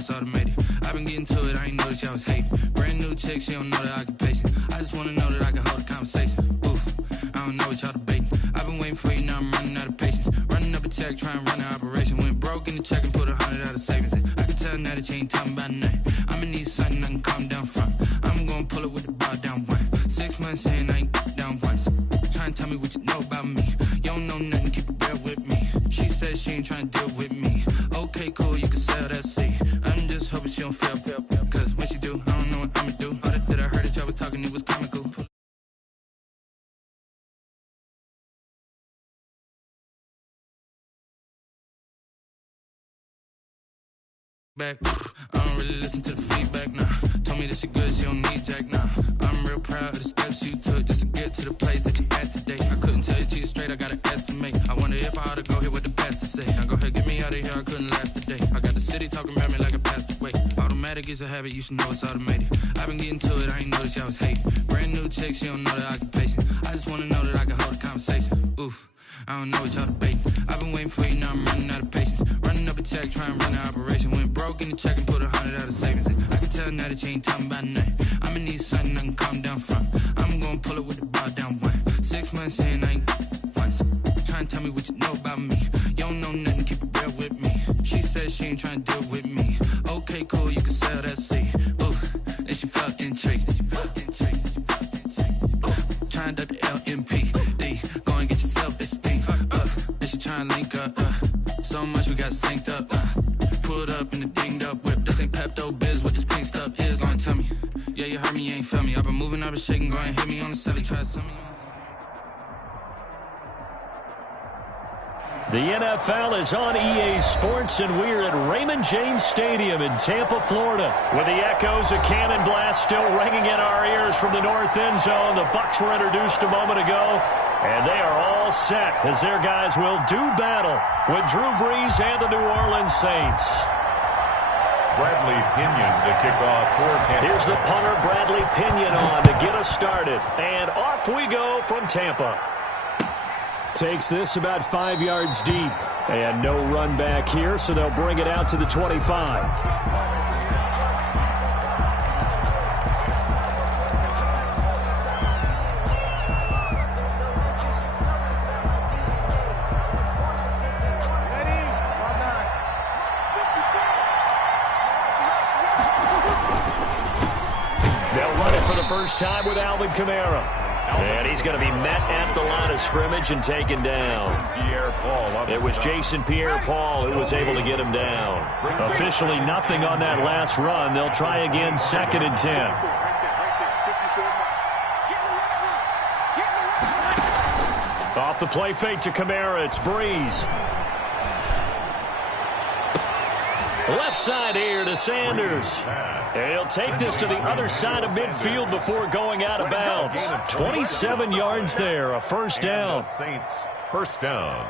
it's automated. I've been getting to it, I ain't noticed y'all was hating. Brand new chick, she don't know the occupation. I just wanna know that I can hold a conversation. Ooh, I don't know what y'all debating. I've been waiting for you, now I'm running out of patience. Running up a check, trying to run an operation. Went broke in the check and put 100 out of savings in. I can tell now that you ain't talking about nothing. I'ma need something I can calm down from. I'm gonna pull it with the bar down one. 6 months in, I ain't down once. Trying to tell me what you know about me. You don't know nothing, keep it real with me. She says she ain't trying to deal with me. Okay, cool, you can sell that seat. I'm just hoping she don't feel. Cause when she do, I don't know what I'ma do. All that I heard that y'all was talking, it was comical. Back. I don't really listen to the feedback now. Told me that she good, she don't need Jack now. I'm real proud of the steps you took just to get to the place that you at today. I couldn't tell you to you straight, I gotta estimate. I wonder if I ought to go here with the best to say. Now go ahead, get me out of here, I couldn't last a day. I got the city talking about me like I passed away. Automatic is a habit, you should know it's automated. I've been getting to it, I ain't noticed y'all was hating. Brand new chick, she don't know the occupation. I just wanna know that I can hold a conversation. Ooh, I don't know what y'all debating. I've been waiting for you, now I'm running out of patience. Running up a check, trying to run an operation. Went broke in the check and put 100 out of savings in. I can tell now that you ain't talking about nothing. I'ma need something I can calm down from. I'm gonna pull it with the bar down one. 6 months in, I ain't once. Trying to tell me what you know about me. You don't know nothing, keep it real with me. She says she ain't trying to deal with me. Okay, cool, you can sell that seat. Ooh, and she felt intrigued. Trying to duck the LMPD. Go and get your self-esteem up. And she trying to link up. So much we got synced up. Pulled up in the dinged up whip. This ain't Pepto-Biz, what this pink stuff is. Gonna tell me. Yeah, you heard me, you ain't felt me. I've been moving, I've been shaking. Go and hit me on the celly. Try some me. The NFL is on EA Sports, and we're at Raymond James Stadium in Tampa, Florida. With the echoes of Cannon Blast still ringing in our ears from the north end zone. The Bucs were introduced a moment ago, and they are all set as their guys will do battle with Drew Brees and the New Orleans Saints. Bradley Pinion to kick off for Tampa. Here's the punter, Bradley Pinion, on to get us started. And off we go from Tampa. Takes this about 5 yards deep. And no run back here, so they'll bring it out to the 25. First time with Alvin Kamara. And he's going to be met at the line of scrimmage and taken down. It was Jason Pierre-Paul who was able to get him down. Officially nothing on that last run. They'll try again, 2nd and 10. Off the play fake to Kamara, it's Brees. Left side here to Sanders. And he'll take this to the other side of midfield before going out of bounds. 27 yards there, a first down. Saints first down.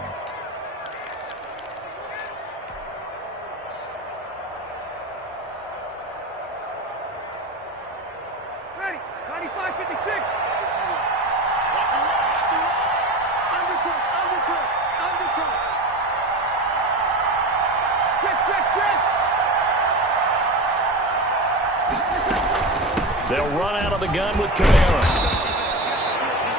Ready, 95-56. Undercut. Check. They'll run out of the gun with Kamara.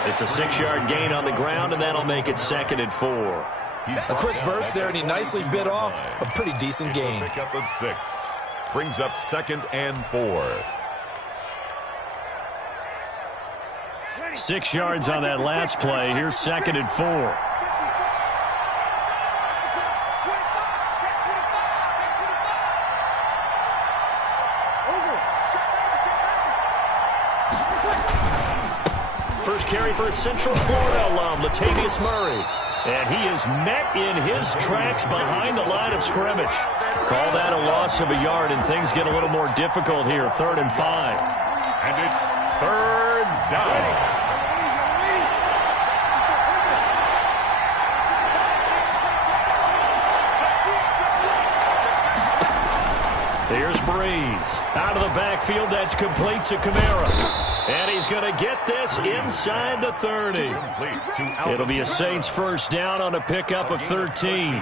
It's a 6-yard gain on the ground, and that'll make it 2nd and 4. A quick burst there, and he nicely bit off a pretty decent gain. Pickup of 6. Brings up 2nd and 4. 6 yards on that last play. Here's 2nd and 4. First carry for a Central Florida alum, Latavius Murray. And he is met in his tracks behind the line of scrimmage. Call that a loss of a yard, and things get a little more difficult here. 3rd and 5. And it's 3rd down. Here's Breeze. Out of the backfield, that's complete to Kamara. And he's going to get this inside the 30. It'll be a Saints first down on a pickup of 13.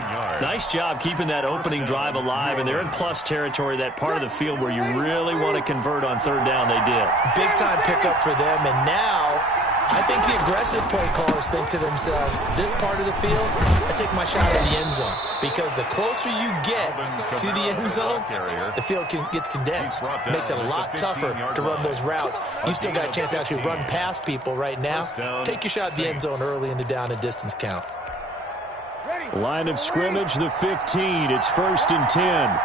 Nice job keeping that opening drive alive, and they're in plus territory, that part of the field where you really want to convert on third down. They did. Big-time pickup for them, and now I think the aggressive play callers think to themselves, this part of the field, I take my shot at the end zone. Because the closer you get to the end zone, the field gets condensed. Makes it a lot tougher to run those routes. You still got a chance to actually run past people right now. Take your shot at the end zone early in the down and distance count. Line of scrimmage, the 15. It's 1st and 10.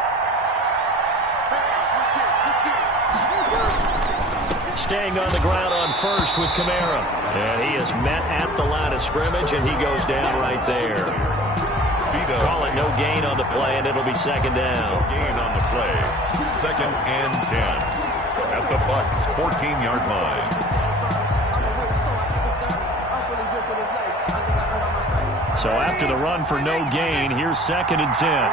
Staying on the ground on first with Kamara. And he is met at the line of scrimmage, and he goes down right there. Call it no gain on the play, and it'll be second down. No gain on the play. 2nd and 10. At the Bucs' 14-yard line. So after the run for no gain, here's 2nd and 10.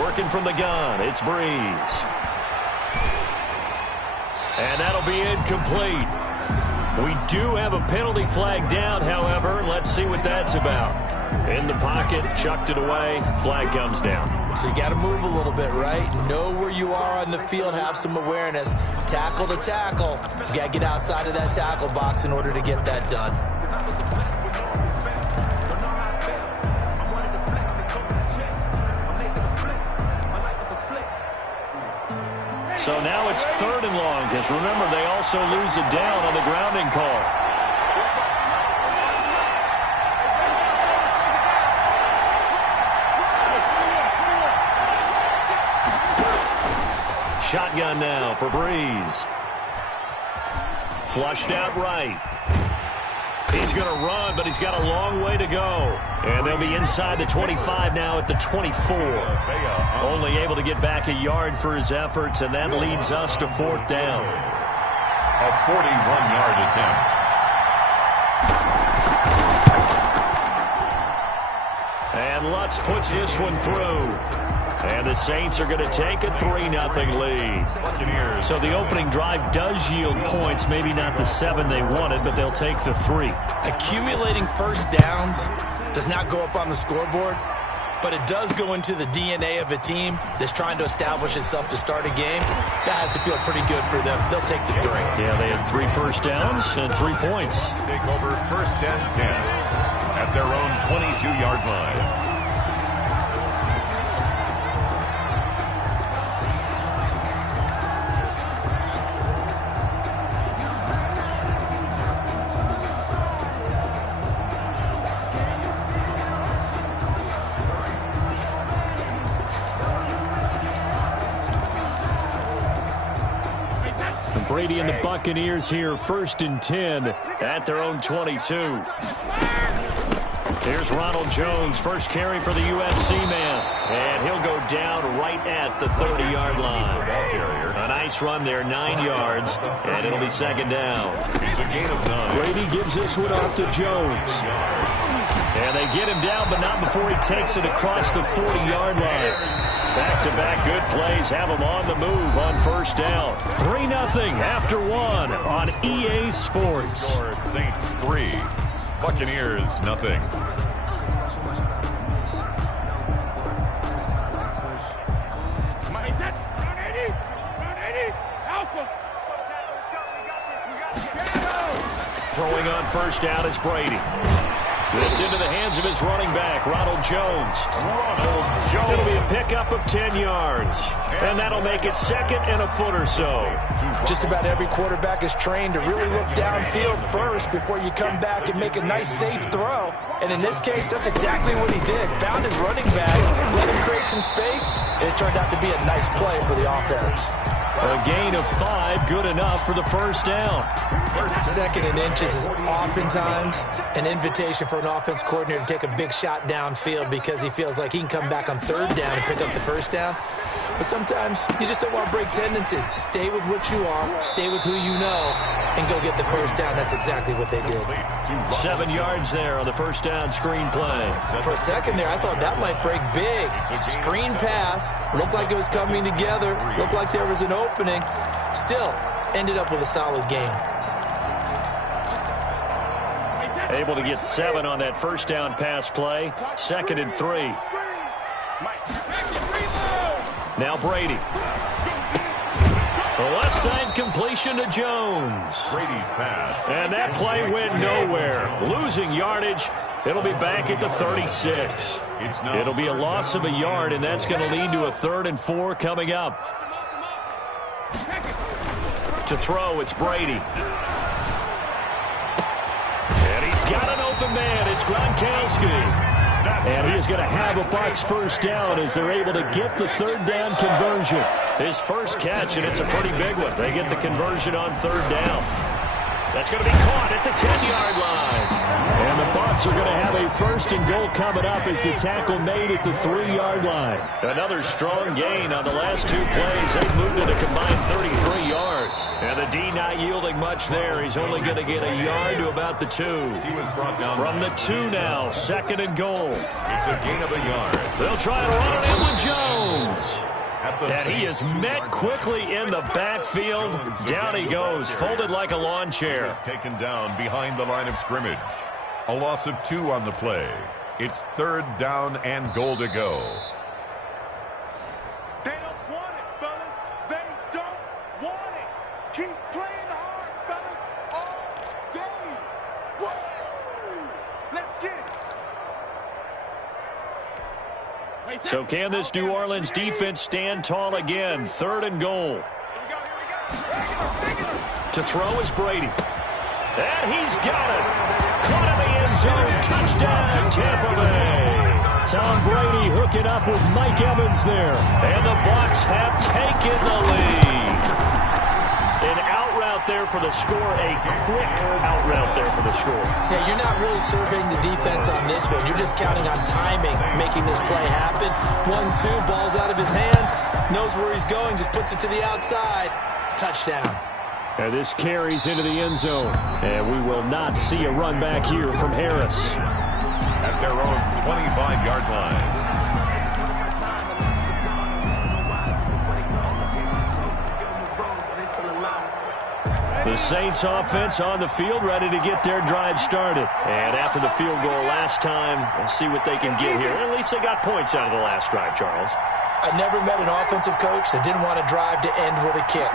Working from the gun, it's Breeze. And that'll be incomplete. We do have a penalty flag down, however. Let's see what that's about. In the pocket, chucked it away, flag comes down. So you got to move a little bit, right? Know where you are on the field, have some awareness. Tackle to tackle. You got to get outside of that tackle box in order to get that done. So now it's 3rd and long, because remember, they also lose it down on the grounding call. Shotgun now for Breeze. Flushed out right. He's going to run, but he's got a long way to go. And they'll be inside the 25 now at the 24. Only able to get back a yard for his efforts, and that leads us to 4th down. A 41-yard attempt. And Lutz puts this one through. And the Saints are going to take a 3-0 lead. So the opening drive does yield points, maybe not the 7 they wanted, but they'll take the 3. Accumulating first downs does not go up on the scoreboard, but it does go into the DNA of a team that's trying to establish itself to start a game. That has to feel pretty good for them. They'll take the 3. Yeah, they had 3 first downs and 3 points. Take over 1st and 10 at their own 22-yard line. Brady and the Buccaneers here, 1st and 10 at their own 22. Here's Ronald Jones, first carry for the USC man. And he'll go down right at the 30-yard line. A nice run there, 9 yards, and it'll be 2nd down. It's a gain of 9. Brady gives this one off to Jones. And they get him down, but not before he takes it across the 40-yard line. Back-to-back good plays have him on the move on 1st down. 3-0 after 1 on EA Sports. Score Saints 3, Buccaneers 0. Throwing on 1st down is Brady. This into the hands of his running back, Ronald Jones. It'll be a pickup of 10 yards. And that'll make it 2nd and a foot or so. Just about every quarterback is trained to really look downfield first before you come back and make a nice, safe throw. And in this case, that's exactly what he did. Found his running back, let him create some space, and it turned out to be a nice play for the offense. A gain of 5, good enough for the 1st down. Second and inches is oftentimes an invitation for an offense coordinator to take a big shot downfield because he feels like he can come back on third down and pick up the first down. But sometimes you just don't want to break tendency. Stay with what you are, stay with who you know, and go get the first down. That's exactly what they did. 7 yards there on the first down screen play. For a second there, I thought that might break big. Screen pass, looked like it was coming together, looked like there was an opening. Still, ended up with a solid game. Able to get 7 on that first down pass play. 2nd and 3. Now Brady. The left side completion to Jones. Brady's pass. And that play went nowhere. Losing yardage. It'll be back at the 36. It'll be a loss of a yard, and that's going to lead to a 3rd and 4 coming up. To throw, it's Brady. And he's got an open man. It's Gronkowski. And he is going to have a Bucs first down as they're able to get the 3rd down conversion. His first catch, and it's a pretty big one. They get the conversion on 3rd down. That's going to be caught at the 10-yard line. And the Bucs are going to have a 1st and goal coming up as the tackle made at the 3-yard line. Another strong gain on the last 2 plays. They've moved it a combined 33 yards. And the D not yielding much there. He's only going to get a yard to about the 2. He was brought down from the 2 now, 2nd and goal. It's a gain of a yard. They'll try to run it in with Jones. And he is met quickly in the backfield. Down he goes, folded like a lawn chair. He's taken down behind the line of scrimmage. A loss of 2 on the play. It's 3rd down and goal to go. They don't want it, fellas. They don't want it. Keep playing hard, fellas, all day. Whoa! Let's get it. So can this New Orleans defense stand tall again? 3rd and goal. To throw is Brady. And he's got it. Caught in the end zone. Touchdown, Tampa Bay. Tom Brady hooking up with Mike Evans there. And the Bucs have taken the lead. An out route there for the score. A quick out route there for the score. Yeah, you're not really surveying the defense on this one. You're just counting on timing, making this play happen. 1-2, ball's out of his hands. Knows where he's going, just puts it to the outside. Touchdown. And this carries into the end zone. And we will not see a run back here from Harris. At their own 25-yard line. The Saints offense on the field, ready to get their drive started. And after the field goal last time, we'll see what they can get here. At least they got points out of the last drive, Charles. I never met an offensive coach that didn't want to drive to end with a kick.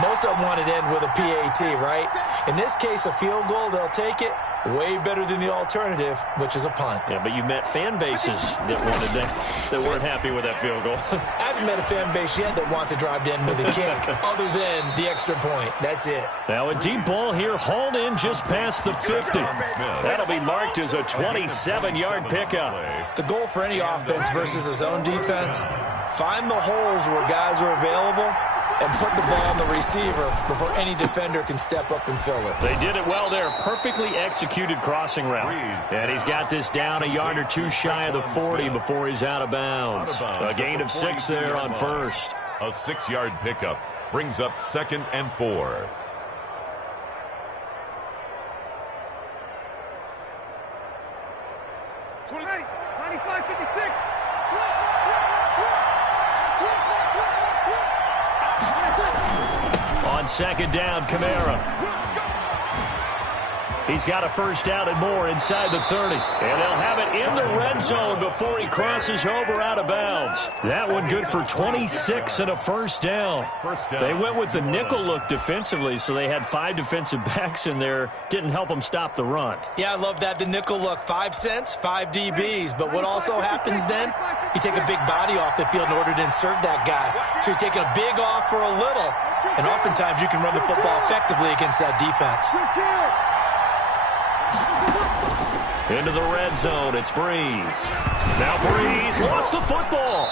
Most of them wanted to end with a PAT, right? In this case, a field goal, they'll take it. Way better than the alternative, which is a punt. Yeah, but you met fan bases that wanted that weren't happy with that field goal. I haven't met a fan base yet that wants to drive to end with a kick, other than the extra point. That's it. Now a deep ball here, hauled in just past the 50. That'll be marked as a 27-yard pickup. The goal for any offense versus a zone defense, find the holes where guys are available and put the ball on the receiver before any defender can step up and fill it. They did it well there. Perfectly executed crossing route. And he's got this down a yard or 2 shy of the 40 before he's out of bounds. A gain of 6 there on first. A 6-yard pickup brings up 2nd and 4. On 2nd down, Kamara. He's got a first down and more inside the 30. And they'll have it in the red zone before he crosses over out of bounds. That one good for 26 and a first down. They went with the nickel look defensively, so they had 5 defensive backs in there. Didn't help them stop the run. Yeah, I love that, the nickel look. 5 cents, 5 DBs. But what also happens then, you take a big body off the field in order to insert that guy. So you're taking a big off for a little. And oftentimes you can run the football effectively against that defense. Into the red zone, it's Breeze. Now Breeze lost the football.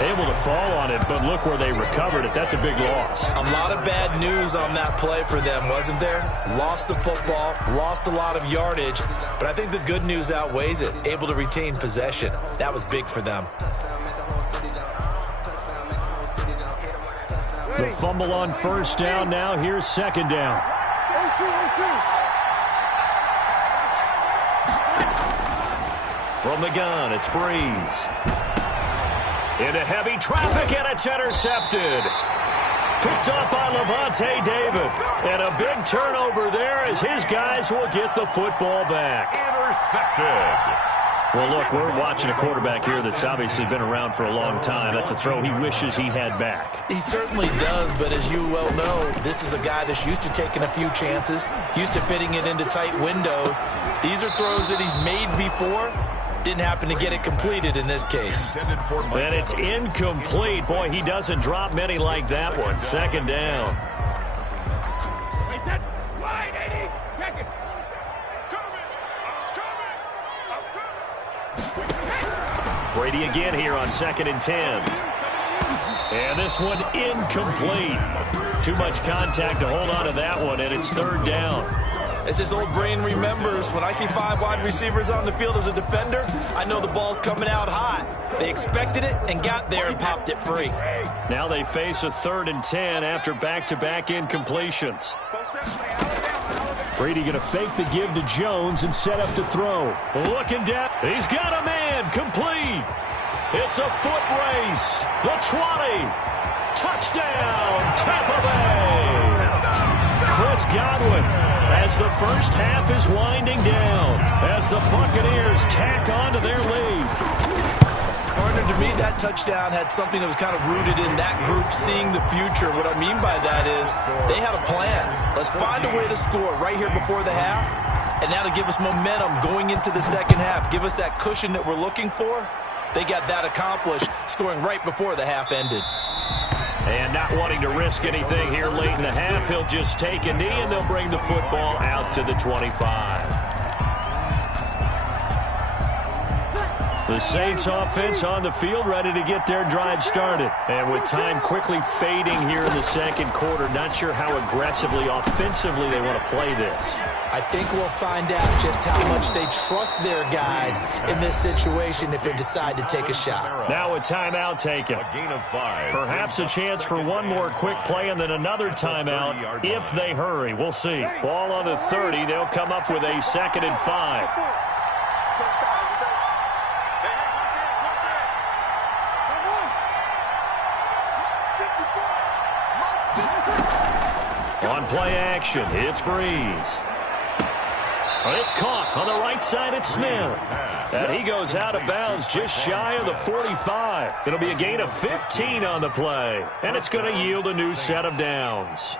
Able to fall on it, but look where they recovered it. That's a big loss. A lot of bad news on that play for them, wasn't there? Lost the football, lost a lot of yardage, but I think the good news outweighs it. Able to retain possession. That was big for them. The fumble on first down. Now here's second down. From the gun, it's Breeze. Into heavy traffic, and it's intercepted. Picked up by Levante David. And a big turnover there as his guys will get the football back. Intercepted. Well, look, we're watching a quarterback here that's obviously been around for a long time. That's a throw he wishes he had back. He certainly does, but as you well know, this is a guy that's used to taking a few chances, used to fitting it into tight windows. These are throws that he's made before. Didn't happen to get it completed in this case. And it's incomplete. Boy, he doesn't drop many like that one. Second down. Brady again here on 2nd and 10. And this one incomplete. Too much contact to hold on to that one, and it's 3rd down. As his old brain remembers, when I see 5 wide receivers on the field as a defender, I know the ball's coming out hot. They expected it and got there and popped it free. Now they face a 3rd and 10 after back-to-back incompletions. Brady going to fake the give to Jones and set up to throw. Looking down. He's got a man. Complete. It's a foot race. The 20. Touchdown, Tampa Bay. Chris Godwin, as the first half is winding down, as the Buccaneers tack on to their lead. Partner, to me, that touchdown had something that was kind of rooted in that group seeing the future. What I mean by that is they had a plan. Let's find a way to score right here before the half, and now to give us momentum going into the second half, give us that cushion that we're looking for. They got that accomplished, scoring right before the half ended. And not wanting to risk anything here late in the half, he'll just take a knee, and they'll bring the football out to the 25. The Saints offense on the field, ready to get their drive started. And with time quickly fading here in the second quarter, not sure how aggressively, offensively they want to play this. I think we'll find out just how much they trust their guys in this situation if they decide to take a shot. Now a timeout taken. A gain of 5. Perhaps a chance for one more quick play and then another timeout if they hurry. We'll see. Ball on the 30. They'll come up with a 2nd and 5. On play action, it's Breeze. It's caught on the right side. It's Smith. And he goes out of bounds just shy of the 45. It'll be a gain of 15 on the play. And it's going to yield a new set of downs.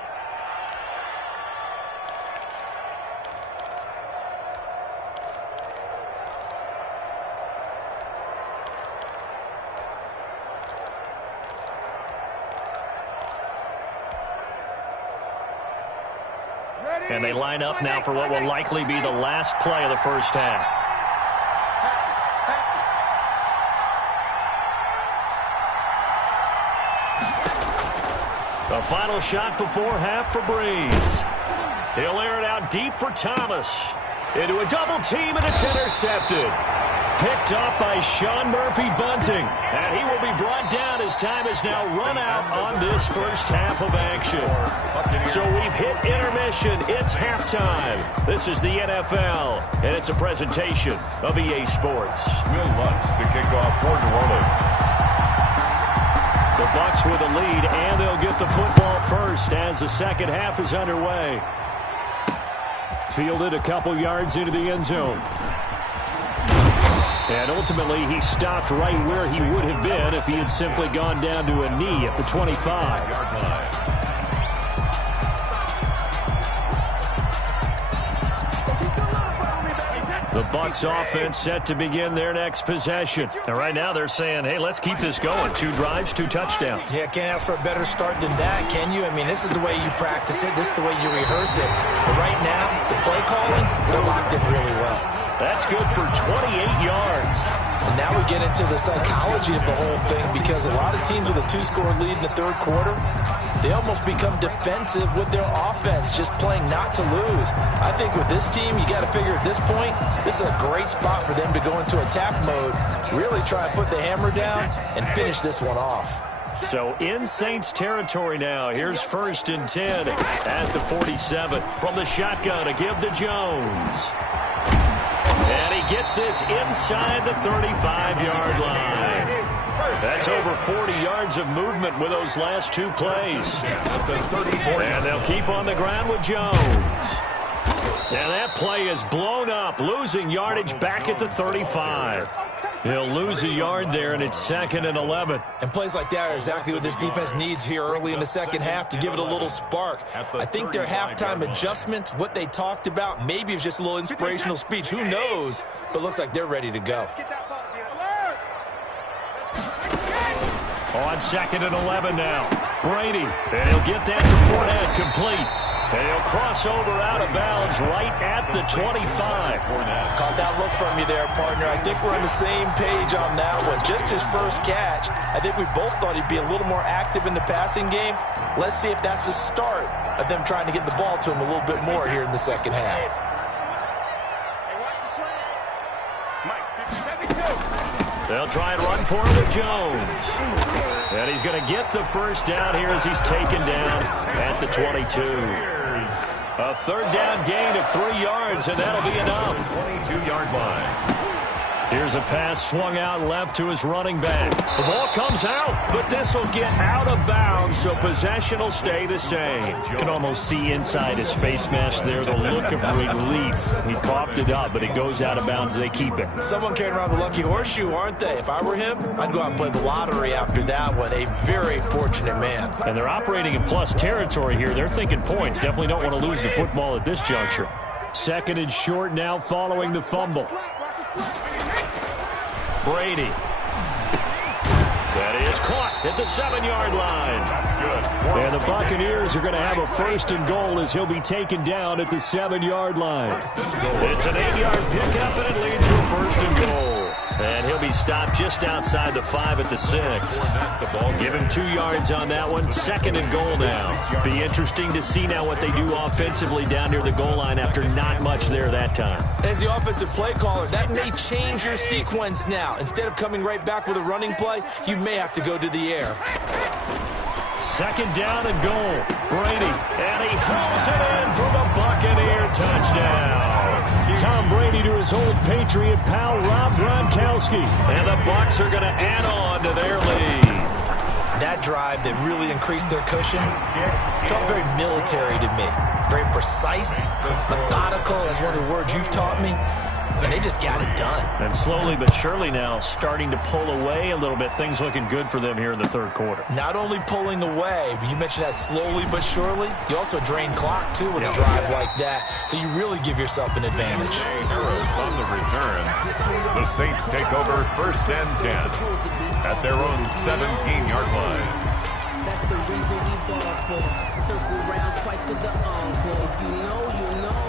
And they line up now for what will likely be the last play of the first half. The final shot before half for Breeze. He'll air it out deep for Thomas. Into a double team, and it's intercepted. Picked up by Sean Murphy-Bunting. And he will be brought down as time has now run out on this first half of action. So we've hit intermission. It's halftime. This is the NFL, and it's a presentation of EA Sports. Will Lutz to kick off for New Orleans. The Bucs with a lead, and they'll get the football first as the second half is underway. Fielded a couple yards into the end zone. And ultimately, he stopped right where he would have been if he had simply gone down to a knee at the 25-yard line. The Bucs offense set to begin their next possession. And right now they're saying, hey, let's keep this going. 2 drives, 2 touchdowns. Yeah, can't ask for a better start than that, can you? I mean, this is the way you practice it. This is the way you rehearse it. But right now, the play calling, they're locked in really well. That's good for 28 yards. And now we get into the psychology of the whole thing, because a lot of teams with a 2-score lead in the third quarter, they almost become defensive with their offense, just playing not to lose. I think with this team, you got to figure at this point, this is a great spot for them to go into attack mode, really try and put the hammer down and finish this one off. So in Saints territory now. Here's 1st and 10 at the 47. From the shotgun, a give to Jones. And he gets this inside the 35-yard line. That's over 40 yards of movement with those last 2 plays. And they'll keep on the ground with Jones. And that play is blown up, losing yardage back at the 35. He'll lose a yard there, and it's 2nd and 11. And plays like that are exactly what this defense needs here early in the second half to give it a little spark. I think their halftime adjustments, what they talked about, maybe it was just a little inspirational speech. Who knows? But looks like they're ready to go. On 2nd and 11 now. Brady, and he'll get that to Fournette, complete. And he'll cross over out of bounds right at the 25. Caught that look from you there, partner. I think we're on the same page on that one. Just his first catch. I think we both thought he'd be a little more active in the passing game. Let's see if that's the start of them trying to get the ball to him a little bit more here in the second half. They'll try and run for it with Jones. And he's going to get the first down here as he's taken down at the 22. A 3rd down gain of 3 yards, and that'll be enough. 22-yard line. Here's a pass swung out left to his running back. The ball comes out, but this will get out of bounds, so possession will stay the same. You can almost see inside his face mask there the look of relief. He coughed it up, but it goes out of bounds. They keep it. Someone carrying around the lucky horseshoe, aren't they? If I were him, I'd go out and play the lottery after that one. A very fortunate man. And they're operating in plus territory here. They're thinking points. Definitely don't want to lose the football at this juncture. 2nd and short now following the fumble. Brady. That is caught at the 7-yard line. And the Buccaneers are going to have a 1st and goal as he'll be taken down at the 7-yard line. It's an 8-yard pickup, and it leads to a 1st and goal. And he'll be stopped just outside the 5 at the 6. Give him 2 yards on that one. 2nd and goal now. Be interesting to see now what they do offensively down near the goal line after not much there that time. As the offensive play caller, that may change your sequence now. Instead of coming right back with a running play, you may have to go to the air. 2nd down and goal. Brady, and he hauls it in for the Buccaneer touchdown. Tom Brady to his old Patriot pal, Rob Gronkowski. And the Bucs are going to add on to their lead. That drive that really increased their cushion felt very military to me. Very precise, methodical, that's one of the words you've taught me. And they just got it done. And slowly but surely now starting to pull away a little bit. Things looking good for them here in the third quarter. Not only pulling away, but you mentioned that slowly but surely. You also drain clock, too, with a drive like that. So you really give yourself an advantage. Arrows on the return. The Saints take over 1st and 10 at their own 17-yard line. That's the reason we ball for. Circle round twice for the encore. If you know, you know.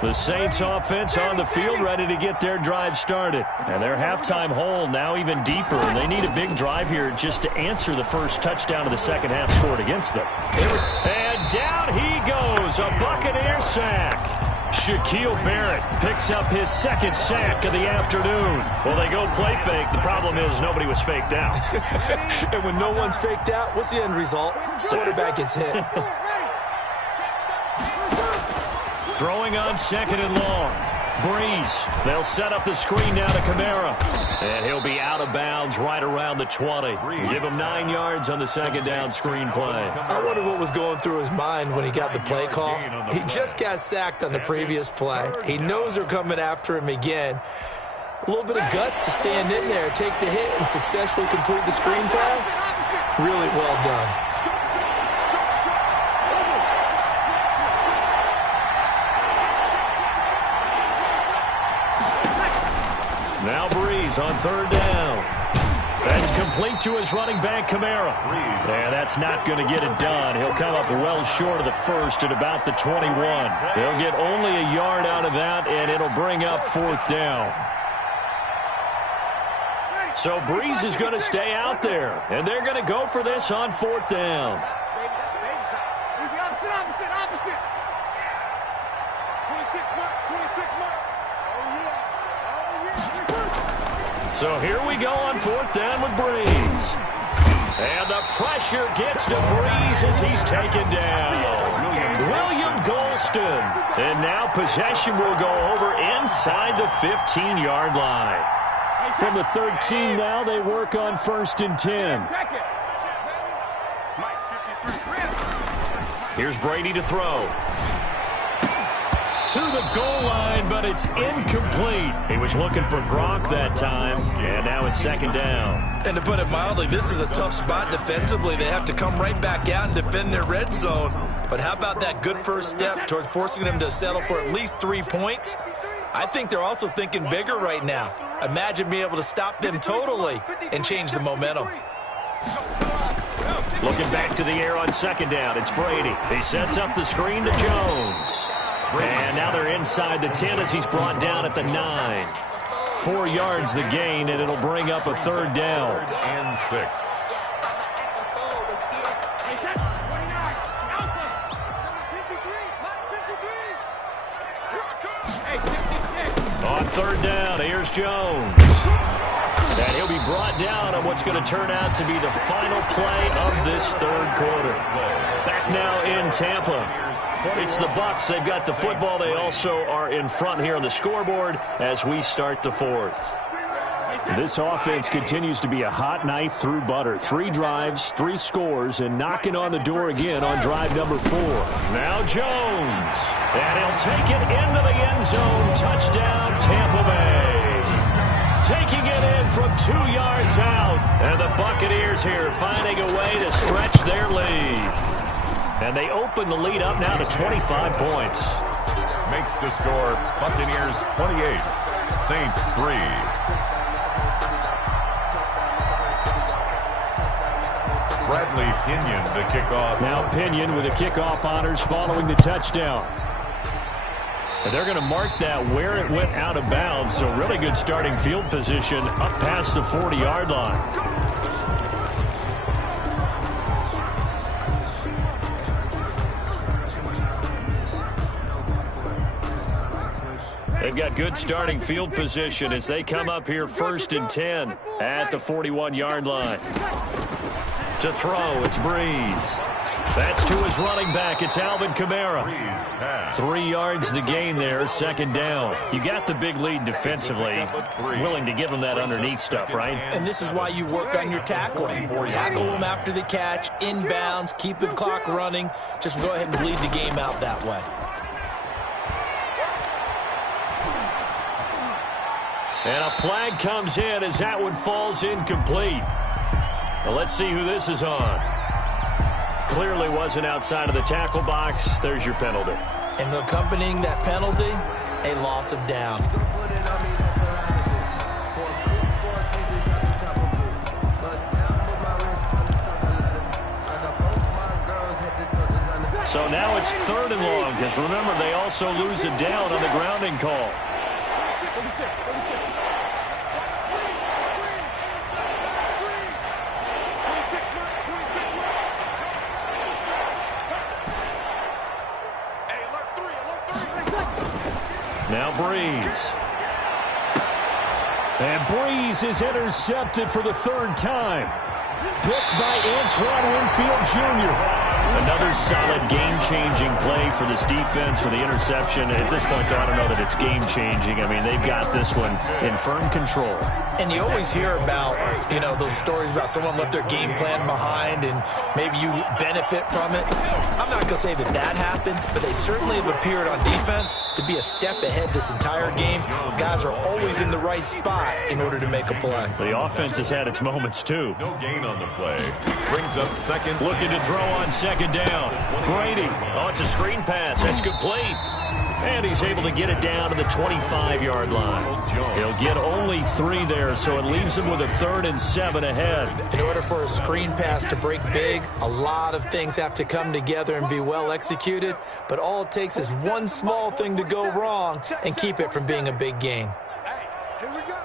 The Saints offense on the field ready to get their drive started. And their halftime hole now even deeper. And they need a big drive here just to answer the first touchdown of the second half scored against them. And down he goes. A Buccaneer sack. Shaquille Barrett picks up his 2nd sack of the afternoon. Well, they go play fake. The problem is nobody was faked out. And when no one's faked out, what's the end result? Quarterback gets hit. Throwing on 2nd and long. Breeze. They'll set up the screen now to Kamara. And he'll be out of bounds right around the 20. Give him 9 yards on the 2nd down screen play. I wonder what was going through his mind when he got the play call. He just got sacked on the previous play. He knows they're coming after him again. A little bit of guts to stand in there, take the hit, and successfully complete the screen pass. Really well done. Now Breeze on 3rd down. That's complete to his running back, Kamara. Yeah, that's not going to get it done. He'll come up well short of the first at about the 21. They'll get only a yard out of that, and it'll bring up 4th down. So Breeze is going to stay out there, and they're going to go for this on 4th down. So here we go on 4th down with Breeze. And the pressure gets to Breeze as he's taken down. William Golston. And now possession will go over inside the 15-yard line. From the 13 now, they work on 1st and 10. Here's Brady to throw. To the goal line, but it's incomplete. He was looking for Gronk that time, and now it's 2nd down. And to put it mildly, this is a tough spot defensively. They have to come right back out and defend their red zone. But how about that good first step towards forcing them to settle for at least 3 points? I think they're also thinking bigger right now. Imagine being able to stop them totally and change the momentum. Looking back to the air on 2nd down, it's Brady. He sets up the screen to Jones. And now they're inside the 10 as he's brought down at the 9. 4 yards the gain, and it'll bring up a 3rd down. And 6. On 3rd down, here's Jones. And he'll be brought down on what's going to turn out to be the final play of this 3rd quarter. Back now in Tampa. It's the Bucs. They've got the football. They also are in front here on the scoreboard as we start the 4th. This offense continues to be a hot knife through butter. 3 drives, 3 scores, and knocking on the door again on drive number 4. Now Jones. And he'll take it into the end zone. Touchdown, Tampa Bay. Taking it in from 2 yards out. And the Buccaneers here finding a way to stretch their lead. And they open the lead up now to 25 points. Makes the score Buccaneers 28, Saints 3. Bradley Pinion the kickoff. Now Pinion with the kickoff honors following the touchdown. And they're going to mark that where it went out of bounds. So really good starting field position up past the 40-yard line. They've got good starting field position as they come up here 1st and 10 at the 41-yard line. To throw, it's Breeze. That's to his running back. It's Alvin Kamara. 3 yards the gain there, 2nd down. You got the big lead defensively. Willing to give them that underneath stuff, right? And this is why you work on your tackling. Tackle them after the catch, inbounds, keep the clock running. Just go ahead and bleed the game out that way. And a flag comes in as that one falls incomplete. Now let's see who this is on. Clearly wasn't outside of the tackle box. There's your penalty. And accompanying that penalty, a loss of down. So now it's 3rd and long, because remember, they also lose a down on the grounding call. Now Breeze. And Breeze is intercepted for the 3rd time. Picked by Antoine Winfield Jr. Another solid game-changing play for this defense for the interception. At this point, though, I don't know that it's game-changing. I mean, they've got this one in firm control. And you always hear about, you know, those stories about someone left their game plan behind and maybe you benefit from it. I'm not going to say that that happened, but they certainly have appeared on defense to be a step ahead this entire game. Guys are always in the right spot in order to make a play. The offense has had its moments, too. No gain on the play. Brings up 2nd. Looking to throw on 2nd down. Brady. Oh, it's a screen pass. That's complete. And he's able to get it down to the 25-yard line. He'll get only 3 there, so it leaves him with a 3rd and 7 ahead. In order for a screen pass to break big, a lot of things have to come together and be well executed, but all it takes is one small thing to go wrong and keep it from being a big game. Here we go.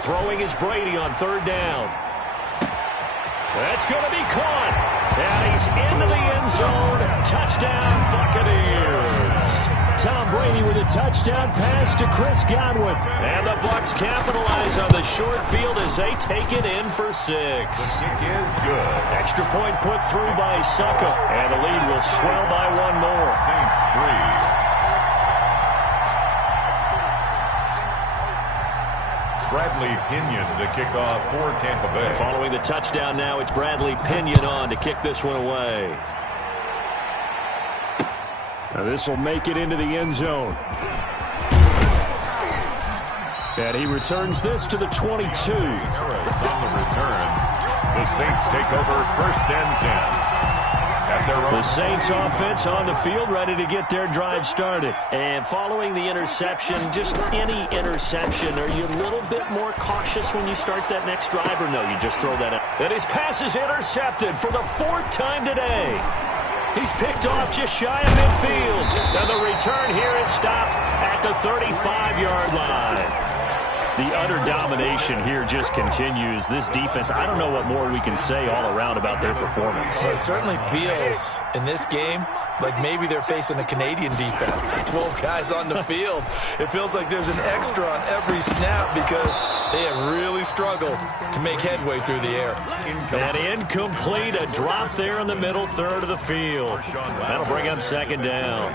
Throwing is Brady on 3rd down. That's going to be caught. And he's into the end zone. Touchdown, Buccaneers. Tom Brady with a touchdown pass to Chris Godwin. And the Bucs capitalize on the short field as they take it in for 6. The kick is good. Extra point put through by Succo. And the lead will swell by 1 more. Saints 3. Bradley Pinion to kick off for Tampa Bay. Following the touchdown now, it's Bradley Pinion on to kick this one away. Now this will make it into the end zone. And he returns this to the 22. Harris on the return. The Saints take over 1st and 10. The Saints offense on the field, ready to get their drive started. And following the interception, just any interception, are you a little bit more cautious when you start that next drive, or no, you just throw that out? And his pass is intercepted for the 4th time today. He's picked off just shy of midfield. And the return here is stopped at the 35-yard line. The utter domination here just continues. This defense, I don't know what more we can say all around about their performance. Well, it certainly feels in this game like maybe they're facing a Canadian defense. 12 guys on the field. It feels like there's an extra on every snap because they have really struggled to make headway through the air. And incomplete, a drop there in the middle 3rd of the field. That'll bring up 2nd down.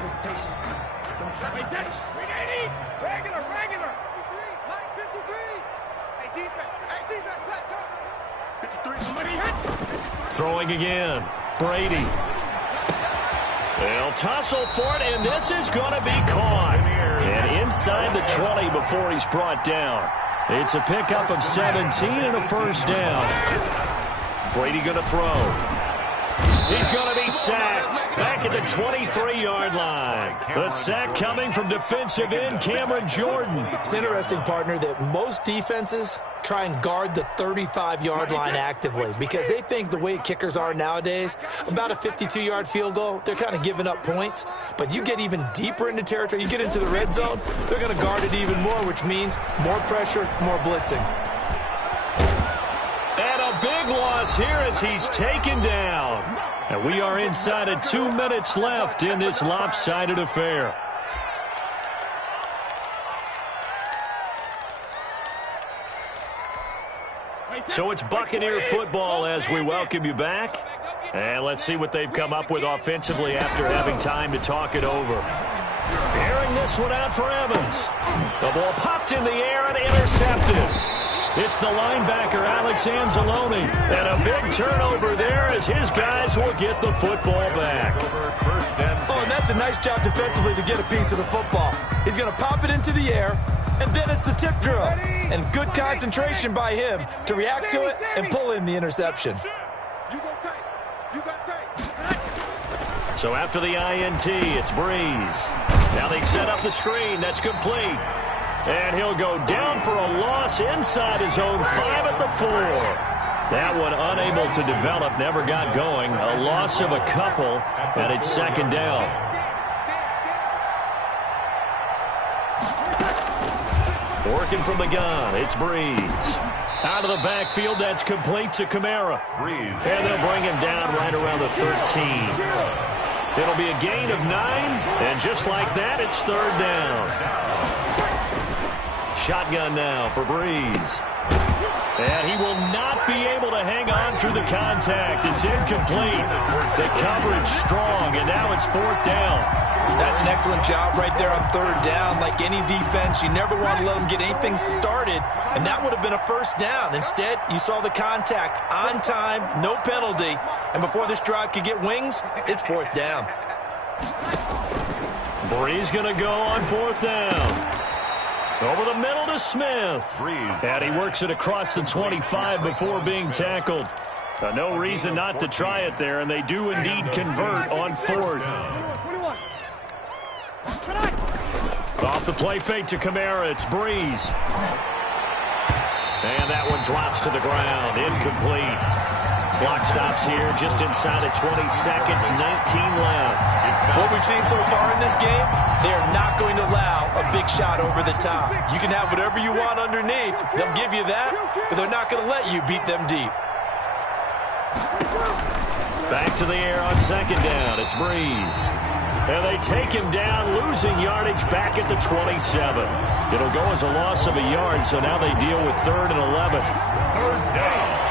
Throwing again. Brady. They'll tussle for it, and this is going to be caught. And inside the 20 before he's brought down. It's a pickup of 17 and a 1st down. Brady going to throw. He's going to be sacked back at the 23-yard line. The sack coming from defensive end Cameron Jordan. It's interesting, partner, that most defenses try and guard the 35-yard line actively because they think the way kickers are nowadays, about a 52-yard field goal, they're kind of giving up points. But you get even deeper into territory, you get into the red zone, they're going to guard it even more, which means more pressure, more blitzing. And a big loss here as he's taken down. And we are inside of 2 minutes left in this lopsided affair. So it's Buccaneer football as we welcome you back. And let's see what they've come up with offensively after having time to talk it over. Airing this one out for Evans. The ball popped in the air and intercepted. It's the linebacker, Alex Anzalone. And a big turnover there as his guys will get the football back. Oh, and that's a nice job defensively to get a piece of the football. He's going to pop it into the air, and then it's the tip drill. And good concentration by him to react to it and pull in the interception. So after the INT, it's Breeze. Now they set up the screen. That's complete. And he'll go down for a loss inside his own 5 at the 4. That one unable to develop, never got going. A loss of a couple, and it's 2nd down. Working from the gun, it's Breeze. Out of the backfield, that's complete to Kamara. Breeze. And they'll bring him down right around the 13. It'll be a gain of 9, and just like that, it's 3rd down. Shotgun now for Breeze. And he will not be able to hang on through the contact. It's incomplete. The coverage strong, and now it's 4th down. That's an excellent job right there on 3rd down. Like any defense, you never want to let them get anything started, and that would have been a 1st down. Instead, you saw the contact on time, no penalty, and before this drive could get wings, it's 4th down. Breeze going to go on 4th down. Over the middle to Smith. Breeze. And he works it across the 25 before being tackled. No reason not to try it there, and they do indeed convert on 4th. Off the play fake to Kamara, it's Breeze. And that one drops to the ground, incomplete. Clock stops here just inside of 20 seconds, 19 left. What we've seen so far in this game, they are not going to allow a big shot over the top. You can have whatever you want underneath. They'll give you that, but they're not going to let you beat them deep. Back to the air on 2nd down. It's Breeze. And they take him down, losing yardage back at the 27. It'll go as a loss of a yard, so now they deal with 3rd and 11. 3rd down.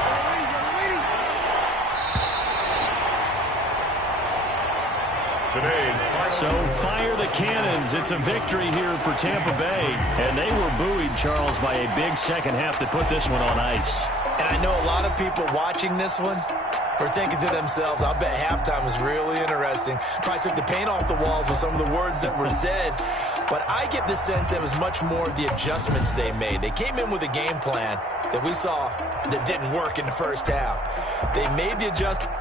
So fire the cannons. It's a victory here for Tampa Bay. And they were buoyed, Charles, by a big second half to put this one on ice. And I know a lot of people watching this one are thinking to themselves, I bet halftime was really interesting. Probably took the paint off the walls with some of the words that were said. But I get the sense it was much more of the adjustments they made. They came in with a game plan that we saw that didn't work in the first half. They made the adjustment.